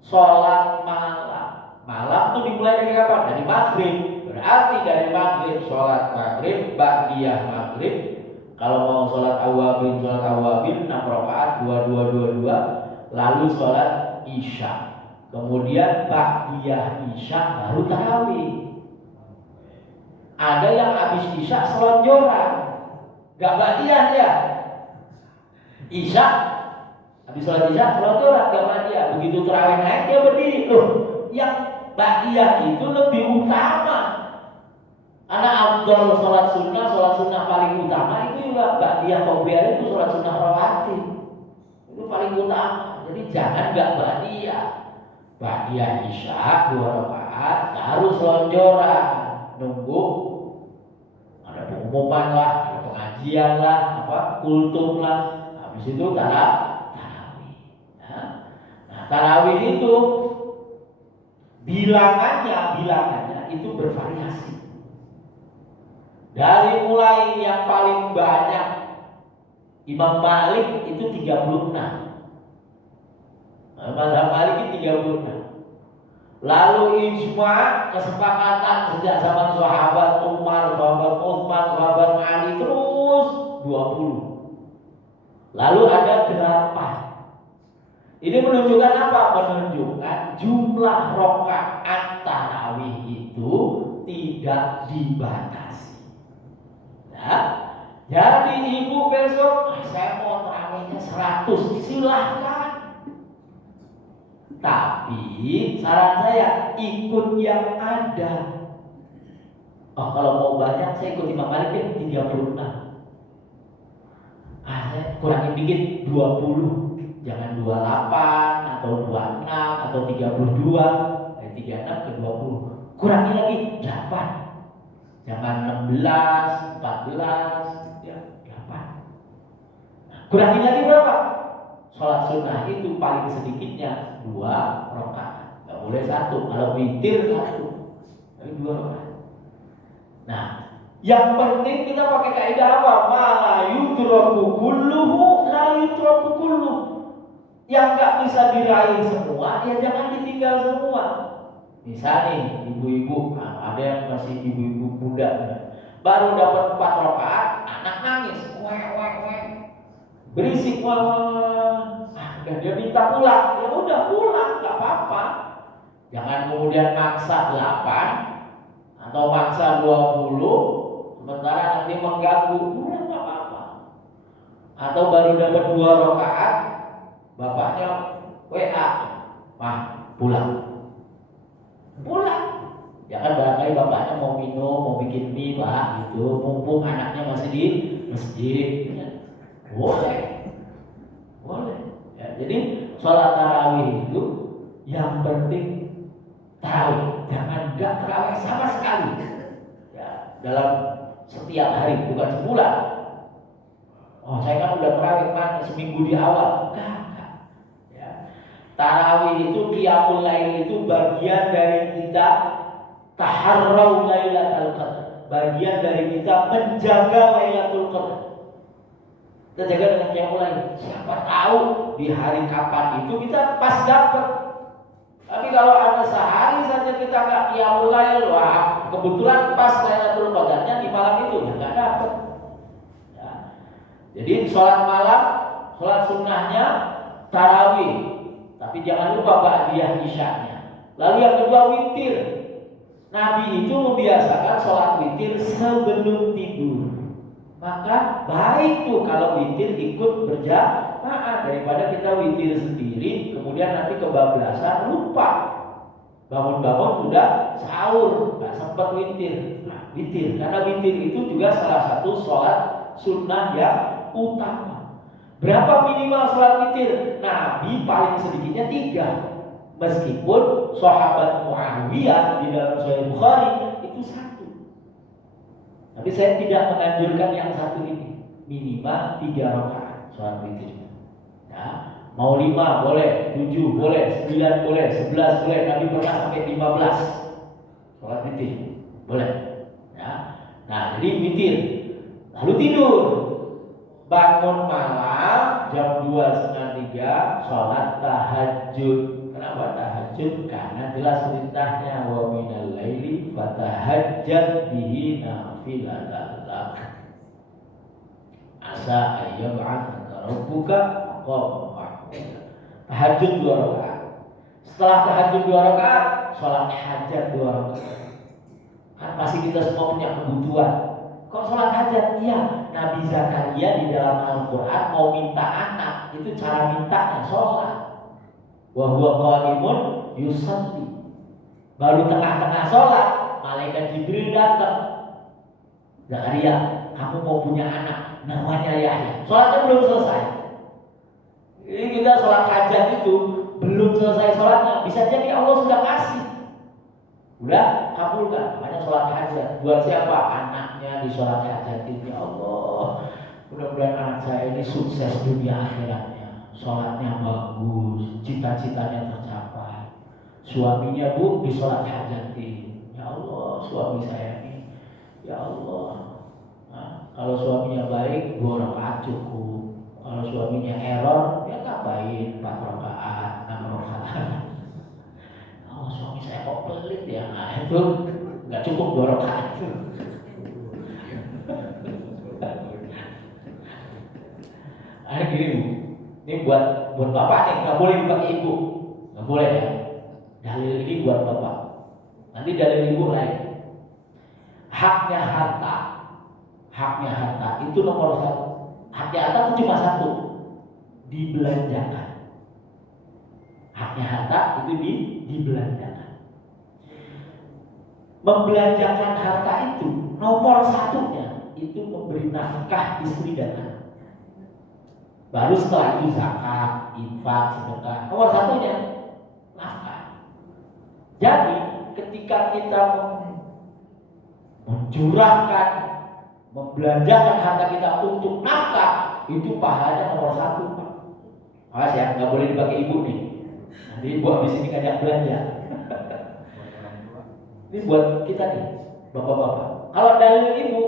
sholat malam. Malam itu dimulai dari kapan? Dari maghrib. Berarti dari maghrib sholat maghrib, ba'diyah maghrib. Kalau mau sholat awabin 6 rakaat 22. Lalu sholat isya. Kemudian ba'diyah isya baru tarawih. Ada yang habis isya selonjoran, gak ba'diyah ya. Isya habis sholat isya selonjoran, gak ba'diyah. Begitu tarawih naik dia berdiri. Loh, yang ba'diyah itu lebih utama. Karena afdal sholat sunnah paling utama itu juga ba'diyah qobliyah, itu sholat sunnah rawatib. Itu paling utama. Jadi jangan gak ba'diyah. Ba'diyah isya 2 rakaat baru selonjoran, nunggu ada pengumuman lah, ada pengajian lah, kultum lah. Habis itu tarawih. Nah, tarawih itu bilangannya itu bervariasi. Dari mulai yang paling banyak Imam Malik itu 36. Mazhab Malik itu 36. Lalu ijma, kesepakatan sejak zaman sahabat Umar, sahabat Utsman, sahabat Ali terus 20. Lalu ada 8. Ini menunjukkan apa? Menunjukkan jumlah rakaat tarawih itu tidak dibatasi. Nah, jadi ibu besok saya mau tarawihnya 100, silahkan. Tapi saran saya ikut yang ada. Kalau mau banyak saya ikut Imam Malik 36. Saya kurangin dikit 20. Jangan 28 atau 26 atau 32. Dari 36 ke 20. Kurangi lagi 8. Jangan 16, 14, ya 8. Kurangi lagi berapa? Sholat sunnah itu paling sedikitnya 2 rakaat. Gak boleh 1. Kalau witir 1, tapi 2 rakaat. Nah, Yang penting kita pakai kaidah apa? Ma la yudraku kulluhu la yudraku kulluhu. Yang nggak bisa diraih semua, ya jangan ditinggal semua. Misalnya ibu-ibu, ada yang masih ibu-ibu muda, baru dapat 4 rakaat, anak nangis, berisik, dan dia minta pulang, ya udah pulang, nggak apa-apa. Jangan kemudian maksa 8 atau maksa 20, sementara nanti mengganggu, udah nggak apa-apa. Atau baru dapat 2 rakaat, bapaknya WA, pulang. Jangan barangkali bapaknya mau minum, mau bikin mie gitu, mumpung anaknya masih di masjid. Boleh. Ya, jadi sholat tarawih itu yang penting tarawih, jangan nggak tarawih sama sekali. Ya, dalam setiap hari, bukan sebulan. Saya kan udah tarawih seminggu di awal. Enggak. Ya. Tarawih itu, qiyamul lail itu bagian dari kita taharrau lailatul qadar. Bagian dari kita menjaga lailatul qadar. Kita jaga dengan qiyamul lail. Siapa tahu di hari kapan itu kita pas dapat. Tapi kalau ada sehari saja kita nggak qiyamul lail, kebetulan pas lailatul qadarnya di malam itu, ya nggak dapat. Ya. Jadi sholat malam, sholat sunnahnya tarawih, tapi jangan lupa ba'diyah isya'nya. Lalu yang kedua witir. Nabi itu membiasakan sholat witir sebelum tidur. Maka baik tuh kalau witir ikut berjamaah daripada kita witir sendiri, kemudian nanti kebablasan lupa. Bangun-bangun sudah sahur, nggak sempat witir. Witir, karena witir itu juga salah satu sholat sunnah yang utama. Berapa minimal sholat witir? Nabi paling sedikitnya 3. Meskipun sahabat Muawiyah di dalam Sahih Bukhari itu 1. Tapi saya tidak menganjurkan yang 1 ini. Minimal 3 rakaat sholat witir. Ya, mau 5 boleh, 7 boleh, 9 boleh, 11 boleh. Nabi pernah sampai 15 sholat witir. Boleh. Ya. Nah, jadi witir. Lalu tidur. Bangun malam jam 2:30 sholat tahajud. Kenapa tahajud? Karena jelas perintahnya wa minal laili fatahajjad bihi nafilatan lak. Asa ayyab'atsaka rabbuka maqaman mahmuda. Tahajud 2 rakaat. Setelah tahajud 2 rakaat, sholat hajat 2 rakaat. Kan pasti kita semua punya kebutuhan. Kok sholat hajat? Iya, Nabi Zakaria di dalam Al-Quran mau minta anak, itu cara mintanya sholat. Wa huwa qaimun yusalli. Baru tengah-tengah sholat, malaikat Jibril datang. Zakaria, kamu mau punya anak, namanya Yahya. Sholatnya belum selesai. Ini kita sholat hajat itu belum selesai sholatnya, bisa jadi Allah sudah kasih. Udah kabulkan, makanya sholat hajat. Buat siapa? Anaknya di sholat hajat ini. Ya Allah, mudah-mudahan anak saya ini sukses dunia akhiratnya. Sholatnya bagus, cita-citanya tercapai. Suaminya di sholat hajatin. Ya Allah, suami saya ini. Ya Allah. Nah, kalau suaminya baik, 2 rakaat cukup. Kalau suaminya error, ya tambahin 4 rakaat, 6 rakaat. Oh, suami saya kok pelit ya. Nah, itu nggak cukup 2 rakaat. Ada gini Bu. Ini buat bapak nih, nggak boleh dipakai ibu, nggak boleh ya. Dalil ini buat bapak. Nanti dalil ibu lain. Haknya harta itu nomor 1. Haknya harta itu cuma 1, dibelanjakan. Haknya harta itu dibelanjakan. Membelanjakan harta itu nomor 1-nya itu memberi nafkah istri dan anak. Baru setelah itu zakat, infak, sedekah. Nomor 1-nya nafkah. Jadi ketika kita mencurahkan, membelanjakan harta kita untuk nafkah, itu pahalanya nomor 1. Awas ya, nggak boleh dipakai ibu nih. Nanti ibu habis ini ngajak belanja. Ini buat kita nih, bapak-bapak. Kalau dalil ibu,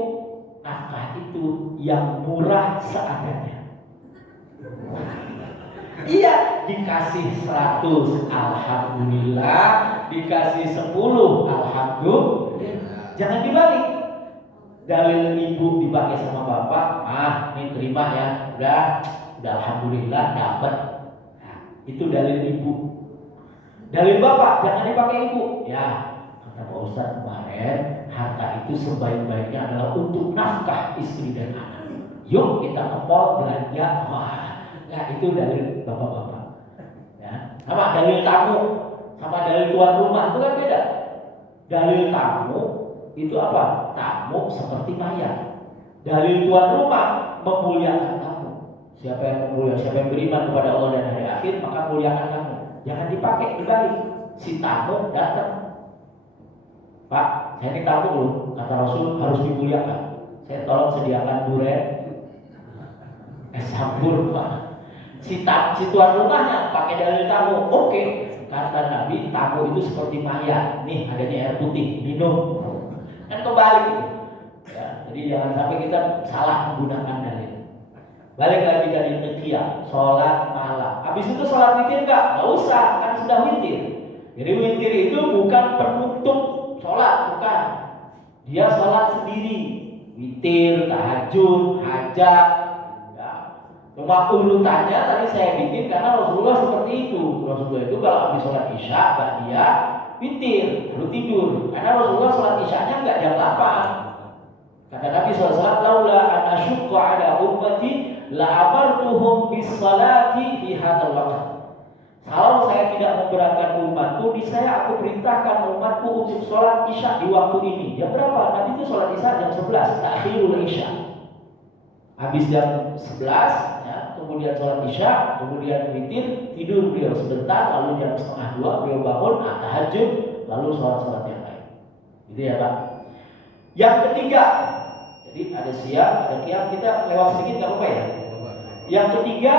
nafkah itu yang murah seadanya. Iya, dikasih 100 alhamdulillah, dikasih 10 alhamdulillah. Jangan dibalik. Dalil ibu dipakai sama bapak, ini terima ya, udah alhamdulillah dapat. Nah, itu dalil ibu. Dalil bapak jangan dipakai ibu. Ya, kata Pak Ustadz kemarin, harta itu sebaik-baiknya adalah untuk nafkah istri dan anak. Yuk kita ke mall belanja. Nah itu dalil bapak-bapak. Ya, sama dalil tamu, sama dalil tuan rumah itu kan beda. Dalil tamu itu apa? Tamu seperti mayat. Dalil tuan rumah memuliakan tamu. Siapa yang memuliakan, siapa yang beriman kepada Allah dan hari akhir, maka muliakan kamu. Jangan dipakai dibalik. Si tamu datang, Pak, saya ini tamu loh, kata Rasul harus dimuliakan. Saya tolong sediakan durian, sambur Pak. Si tuan rumahnya pakai dalil tamu, oke. Kata Nabi, tamu itu seperti mayat. Nih adanya air putih, minum. Kan kebalik itu. Ya, jadi jangan sampai kita salah menggunakan dalil. Balik lagi dari taqiyah, sholat malam. Habis itu sholat witir enggak? Enggak usah, kan sudah witir. Jadi witir itu bukan penutup sholat, bukan. Dia sholat sendiri. Witir, tahajud, hajat. Ya. Cuma urutannya tadi saya bikin karena Rasulullah seperti itu. Rasulullah itu kalau habis sholat isya, dia witir, lalu tidur. Karena Rasulullah sholat isyanya enggak jam 8. Kata Nabi SAW, laula an asyukka ala ummati la'amartuhum bis-salati fi hadzal waqt. Kalau saya tidak memberatkan umatku, niscaya aku perintahkan umatku untuk sholat isya di waktu ini. Jam berapa? Nabi itu sholat isya jam 11, takhirul isya. Habis jam 11, ya, kemudian sholat isya, kemudian witir, tidur beliau sebentar, lalu jam 1:30 beliau bangun, tahajud, lalu sholat yang lain. Gitu ya Pak. Yang ketiga, jadi ada siang, ada qiyam, kita lewat sedikit nggak apa-apa ya. Yang ketiga,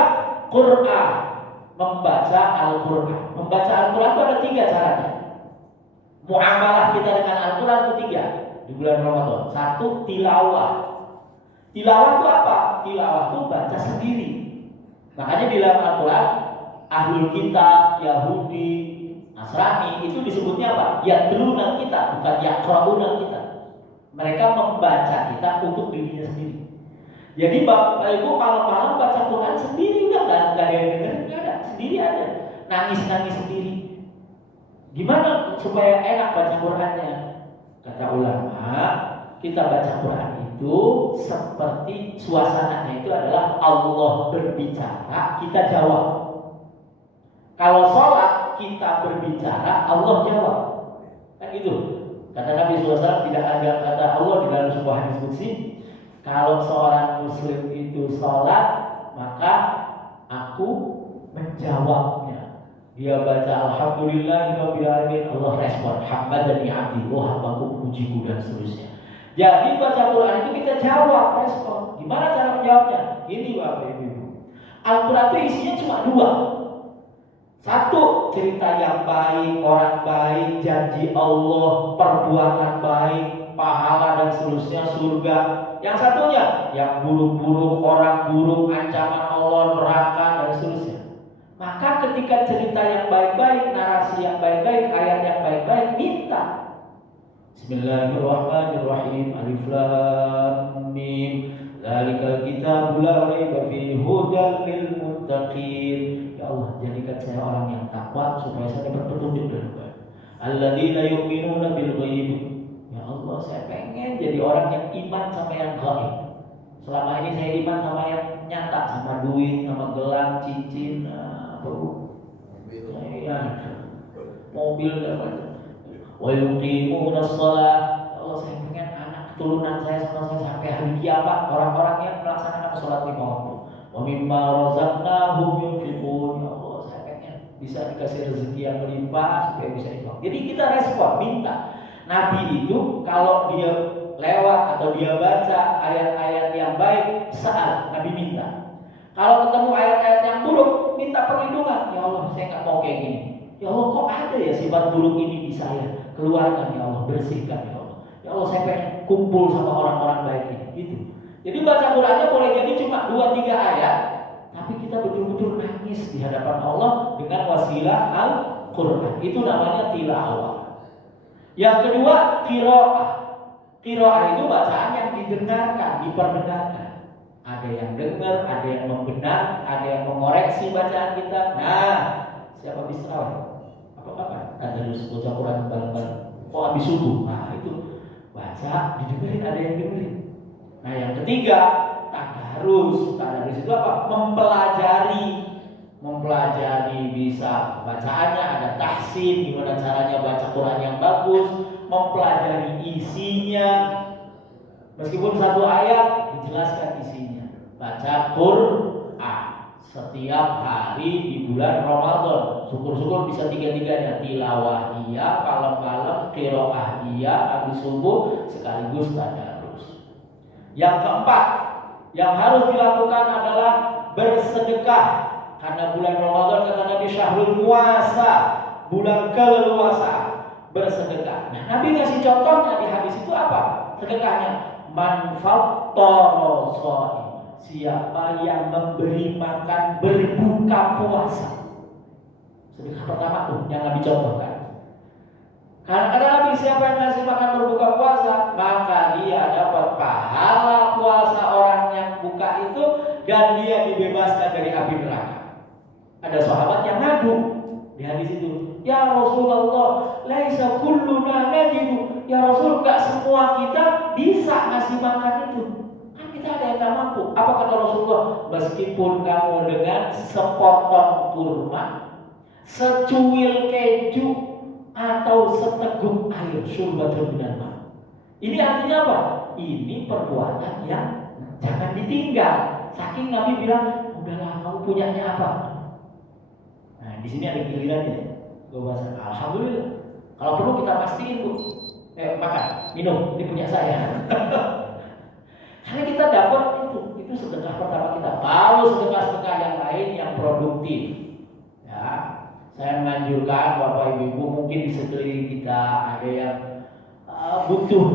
Quran, membaca Al-Quran. Membaca Al-Quran itu ada 3 caranya. Muamalah kita dengan Al-Quran itu 3 di bulan Ramadan. 1, tilawah. Tilawah itu apa? Tilawah itu baca sendiri. Makanya di dalam Al-Quran, Ahlul Kitab, Yahudi, Nasrani itu disebutnya apa? Yatluna kita, bukan yaqra'una kita. Mereka membaca kita untuk dirinya sendiri. Jadi Bapak Ibu malam-malam baca Quran sendiri, enggak ada yang dengar, enggak ada, sendiri aja. Nangis-nangis sendiri. Gimana supaya enak baca Qurannya? Kata ulama, kita baca Quran itu seperti suasananya itu adalah Allah berbicara, kita jawab. Kalau sholat kita berbicara, Allah jawab. Kan gitu. Kata Nabi SAW, tidak ada kata Allah di dalam sebuah hadis qudsi, kalau seorang muslim itu sholat, maka aku menjawabnya. Dia baca alhamdulillahirabbil alamin, Allah respon hamdani abdi, oh hambaku memujiku dan seterusnya. Jadi baca Quran itu kita jawab, respon. Gimana cara menjawabnya? Ini Bapak Ibu. Al-Quran itu isinya cuma 2. 1, cerita yang baik, orang baik, janji Allah, perbuatan baik, pahala dan seterusnya, surga. Yang satunya, yang buruk-buruk, orang buruk, ancaman Allah, neraka dan seterusnya. Maka ketika cerita yang baik-baik, narasi yang baik-baik, ayat yang baik-baik, minta. Bismillahirrahmanirrahim. Alif Lam Mim. Dzalikal kitabul la raiba fihi hudal lil muttaqin. Ya Allah, jadikan saya orang yang takwa supaya saya dapat petunjuk dari Tuhan. Alladzina yu'minuna bil ghaib. Ya Allah, saya pengen jadi orang yang iman sama yang gaib. Selama ini saya iman sama yang nyata, sama duit, sama gelang, cincin, mobil dan macam. Wa yuqimuna shalah. Allah, saya pengen anak keturunan saya sama saya sampai hari kiamat orang-orang yang melaksanakan sholat 5 waktu. Wa mimma razaqnahum yunfiqun. Ya Allah, saya pengen bisa dikasih rezeki yang melimpah supaya bisa infak. Jadi kita respon, minta. Nabi itu kalau dia lewat atau dia baca ayat-ayat yang baik, saat Nabi minta. Kalau ketemu ayat-ayat yang buruk, minta perlindungan. Ya Allah, saya nggak mau kayak gini. Ya Allah, kok ada ya sifat buruk ini di saya? Keluarkan ya Allah, bersihkan ya Allah. Ya Ya Allah, saya pengen kumpul sama orang-orang baik ini. Gitu. Jadi baca Qurannya boleh jadi cuma 2-3 ayat, tapi kita betul-betul nangis di hadapan Allah dengan wasilah Al-Quran. Itu namanya tilawah. Yang kedua, qiraah. Qiraah itu bacaan yang didengarkan, diperdengarkan. Ada yang dengar, ada yang membenar, ada yang mengoreksi bacaan kita. Nah, siapa bisa tahu? Apa-apa? Ada baca Quran bareng-bareng. Oh, habis subuh. Nah, itu baca, didengerin, ada yang dengerin. Nah, yang ketiga, tadarus. Tadarus itu apa? Mempelajari bisa bacaannya, ada tahsin, gimana caranya baca Quran yang bagus, mempelajari isinya. Meskipun satu ayat dijelaskan isinya. Baca Quran setiap hari di bulan Ramadan. Syukur-syukur bisa tiga-tiganya, tilawah iya, malam-malam qiraah iya, habis subuh sekaligus tadarus. Yang keempat yang harus dilakukan adalah bersedekah. Karena bulan Ramadan kata Nabi syahrul puasa, bulan keleluasaan, bersedekah. Nah, Nabi ngasih contohnya di hadis itu apa? Sedekahnya man fattara shaim. Siapa yang memberi makan berbuka puasa. Sedekah pertama tuh yang Nabi contohkan. Karena kata Nabi, siapa yang ngasih makan berbuka puasa, maka dia dapat pahala puasa orang yang buka itu, dan dia dibebaskan dari api neraka. Ada sahabat yang ngadu di hadis itu, ya Rasulullah, laisa kulluna najidu. Ya Rasul, enggak semua kita bisa ngasih makan itu. Kan kita ada yang tak mampu. Apa kata Rasulullah? Meskipun kamu dengan sepotong kurma, secuil keju, atau seteguk air, syurbatun minal ma. Ini artinya apa? Ini perbuatan yang jangan ditinggal. Saking Nabi bilang, udahlah kamu punyanya apa? Nah, di sini ada gilirannya. Gue bahasa, alhamdulillah. Kalau perlu kita pastiin tuh, makan, minum, ini punya saya. Karena kita dapat itu sedekah pertama kita. Lalu sedekah-sedekah yang lain yang produktif. Ya, saya menganjurkan Bapak Ibu mungkin di sekeliling kita ada yang butuh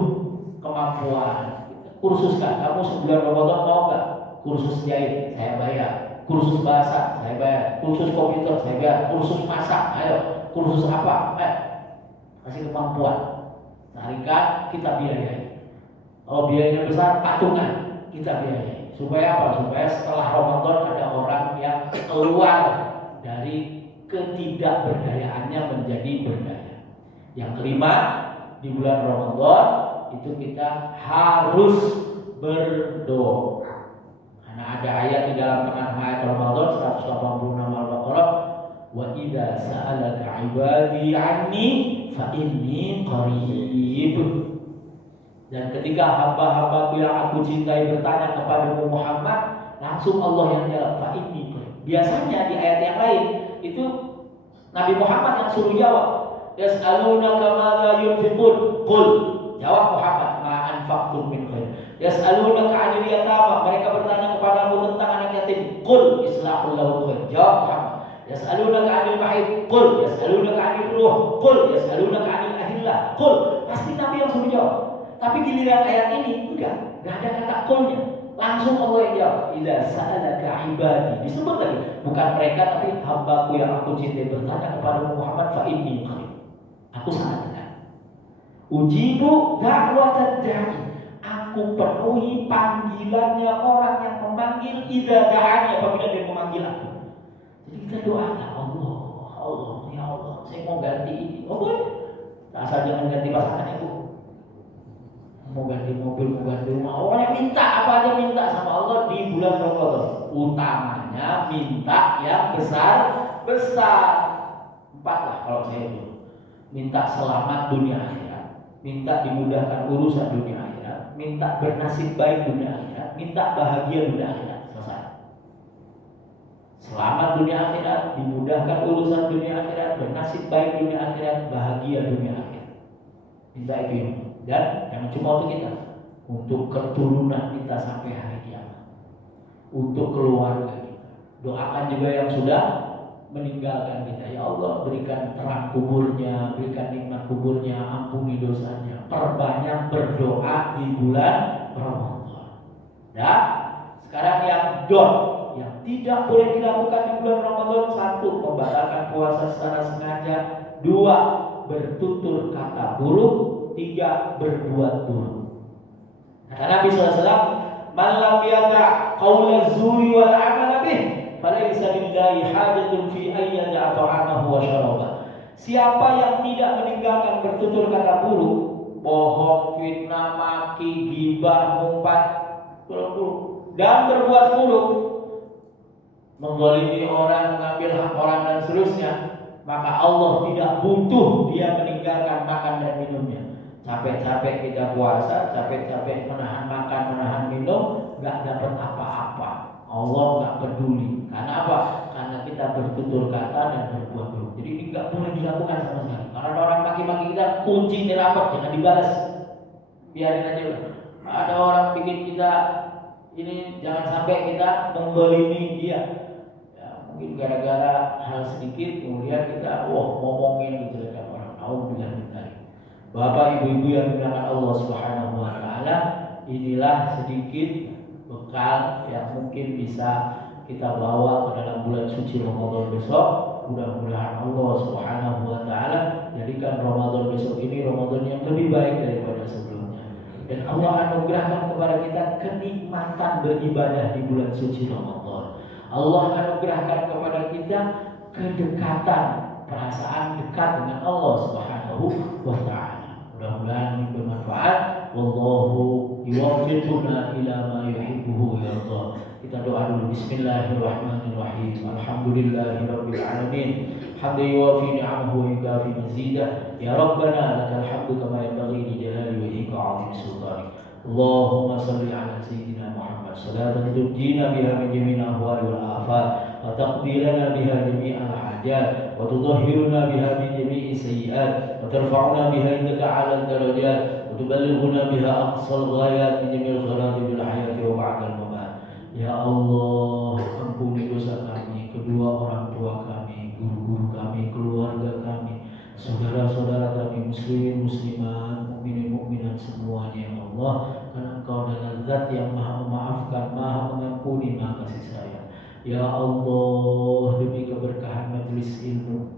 kemampuan. Kursuskan, kamu sebulan Ramadan mau nggak? Kursus jahit, saya bayar. Kursus bahasa, saya bayar. Kursus komputer, saya bayar. Kursus masak, ayo. Kursus apa? Kasih kemampuan. Carikan, kita biayai. Kalau biayanya besar, patungan, kita biayai. Supaya apa? Supaya setelah Ramadan ada orang yang keluar dari ketidakberdayaannya menjadi berdaya. Yang kelima, di bulan Ramadan itu kita harus berdoa. Karena ada ayat di dalam tengah ayat Ramadan 186 Al-Baqarah, wa idza sa'alaka 'ibadi 'anni fa inni qarib. Dan ketika hamba-hambaku yang aku cintai bertanya kepadamu Muhammad, langsung Allah yang jawab, fa inni qarib. Biasanya di ayat yang lain itu Nabi Muhammad yang suruh jawab. Yas'alunaka madza yunfiqun? Qul, jawab Muhammad, ma anfaqtum min khair. Yas'alunaka 'anil yatama, mereka bertanya kepadamu tentang anak yatim. Qul islahul lahum khair. Jawab Muhammad. Yas'alunaka 'anil mahid. Qul yas'alunaka 'anil ruh. Qul yas'alunaka 'anil ahillah. Qul. Pasti Nabi yang suruh jawab. Tapi giliran ayat ini enggak ada kata qulnya. Langsung Allah yang jawab, idza sa'alaka 'ibadi. Disebut lagi, bukan mereka tapi hambaku yang aku cintai bertanya kepada Muhammad, fa inni qarib. Aku sangat dekat. Ujibu da'watad da'i. Aku penuhi panggilannya orang yang memanggil, idza da'ani, apabila dia memanggil aku. Jadi kita doa, ya Allah, ya Allah, saya mau ganti ini. Oh boleh. Asal jangan ganti pasangannya, Bu. Mau ganti mobil, mau ganti rumah, orang minta apa aja minta sama Allah di bulan Ramadan. Utamanya minta yang besar. 4 lah kalau saya itu. Minta selamat dunia akhirat, minta dimudahkan urusan dunia akhirat, minta bernasib baik dunia akhirat, minta bahagia dunia akhirat. Selesai. Selamat dunia akhirat, dimudahkan urusan dunia akhirat, bernasib baik dunia akhirat, bahagia dunia akhirat. Minta itu. Dan jangan cuma untuk kita, untuk keturunan kita sampai hari kiamat, untuk keluarga kita. Doakan juga yang sudah meninggalkan kita. Ya Allah, berikan terang kuburnya, berikan nikmat kuburnya, ampuni dosanya. Perbanyak berdoa di bulan Ramadan. Ya, sekarang yang yang tidak boleh dilakukan di bulan Ramadan: satu, membatalkan puasa secara sengaja; dua, bertutur kata buruk; tiga, berbuat buruk. Kata Nabi SAW, "Man lam yada' qaula zuri wal 'amala bih, falaysa lillahi hajatun fi an yada'a ta'amahu wa syarabah." Siapa yang tidak meninggalkan bertutur kata buruk, bohong, fitnah, maki, ghibah, mumpat, dan berbuat buruk, menggolimi orang, mengambil hak orang dan seterusnya, maka Allah tidak butuh dia meninggalkan makan dan minumnya. Capek-capek kita puasa, capek-capek menahan makan, menahan minum, gak dapat apa-apa. Allah gak peduli. Karena apa? Karena kita bertutur kata dan berbuat buruk. Jadi ini gak boleh dilakukan sama sekali. Kalau orang maki-maki kita, kunci di rapat, jangan dibalas, biarin aja lah. Ada orang bikin kita ini, jangan sampai kita menggolimi dia. Ya, mungkin gara-gara hal sedikit kemudian kita ngomongin kejelekan orang. Alhamdulillah. Bapak ibu-ibu yang dimuliakan Allah Subhanahu wa taala, inilah sedikit bekal yang mungkin bisa kita bawa ke dalam bulan suci Ramadan besok. Mudah-mudahan Allah Subhanahu wa taala jadikan Ramadan besok ini Ramadan yang lebih baik daripada sebelumnya. Dan Allah anugerahkan kepada kita kenikmatan beribadah di bulan suci Ramadan. Allah anugerahkan kepada kita kedekatan, perasaan dekat dengan Allah Subhanahu wa taala. Mudah-mudahan ini bermanfaat. Wallahu yuwaffiquna ila ma yuhibbuhu yarda. Kita doa dulu. Bismillahirrahmanirrahim. Alhamdulillahirabbil alamin. Hamdan yuwafi ni'amahu wa yukafi mazidah. Ya Rabbana lakal hamdu kama yanbaghi li jalali wajhika 'azimi sultanik. Allahumma shalli ala sayyidina Muhammad salatan tunjina biha min jami'il ahwali wal afat wa taqdi lana biha jami'al hajat wa tudahhiruna biha min jami'i sayyi'at wa tarfa'una biha indaka 'ala darajat wa tuballighuna biha aqsal ghayat min jami'il khairati bil hayati wa ba'dal mamat. Ya Allah, ampuni dosa kami, kedua orang tua kami, guru-guru kami, keluarga kami, saudara-saudara kami, muslimin muslimat, mukminin mukminat semuanya. Ya Allah, karena Engkau adalah Zat yang Maha memaafkan, Maha mengampuni, Maha kasih sayang. Ya Allah, demi keberkahan majelis ilmu,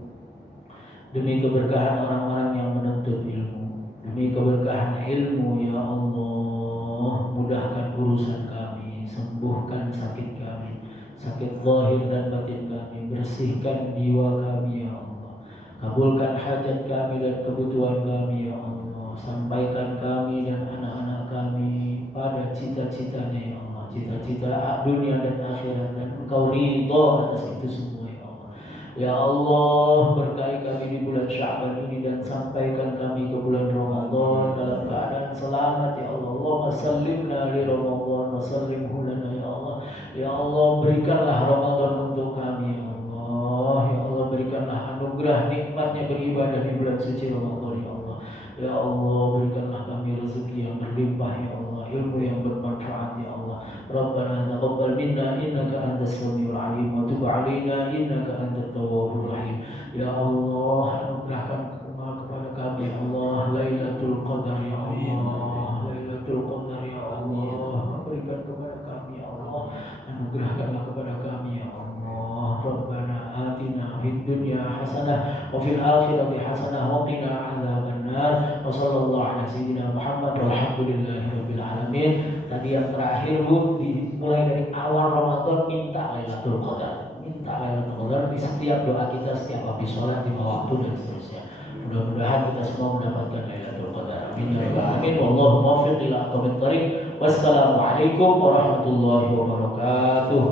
demi keberkahan orang-orang yang menuntut ilmu, demi keberkahan ilmu, ya Allah, mudahkan urusan kami, sembuhkan sakit kami, sakit zahir dan batin kami, bersihkan jiwa kami, ya Allah. Kabulkan hajat kami dan kebutuhan kami, ya Allah. Sampaikan kami dan anak-anak kami pada cita-citanya, ya Allah. Cita-cita dunia dan akhirat, dan Engkau ridha atas itu semua, ya Allah. Ya Allah, berkahi kami di bulan Sya'ban ini dan sampaikan kami ke bulan Ramadan dalam keadaan selamat, ya Allah. Allahumma sallimna li Ramadan wa sallimhu lana, ya Allah. Ya Allah, berikanlah Ramadan untuk kami, ya Allah. Ya Allah, berikanlah anugerah nikmatnya beribadah di bulan suci Ramadan, ya Allah. Ya Allah, berikanlah kami rezeki yang berlimpah, ya Allah, ilmu yang bermanfaat, ya Allah. Rabbana taqabbal minna innaka antas samiul alim wa tub 'alaina innaka antat tawwabur rahim. Ya Allah, anugerahkan kepada kami, ya Allah, Lailatul Qadar, ya Allah. Lailatul Qadar, ya Allah. Berikan kepada kami, ya Allah. Anugerahkanlah kepada kami, ya Allah. Rabbana atina fid dunya hasanah wa fil akhirati hasanah wa qina adzabannar. Wa sallallahu ala sayyidina Muhammad walhamdulillahirabbil alamin. Tadi yang terakhir, Bu, dimulai dari awal Ramadan minta Lailatul Qadar. Minta Lailatul Qadar di setiap doa kita, setiap habis sholat, di waktu dan seterusnya. Mudah-mudahan kita semua mendapatkan Lailatul Qadar. Amin ya rabbal alamin. Wallahu muwaffiq ila aqwamit thoriq. Wassalamualaikum warahmatullahi wabarakatuh.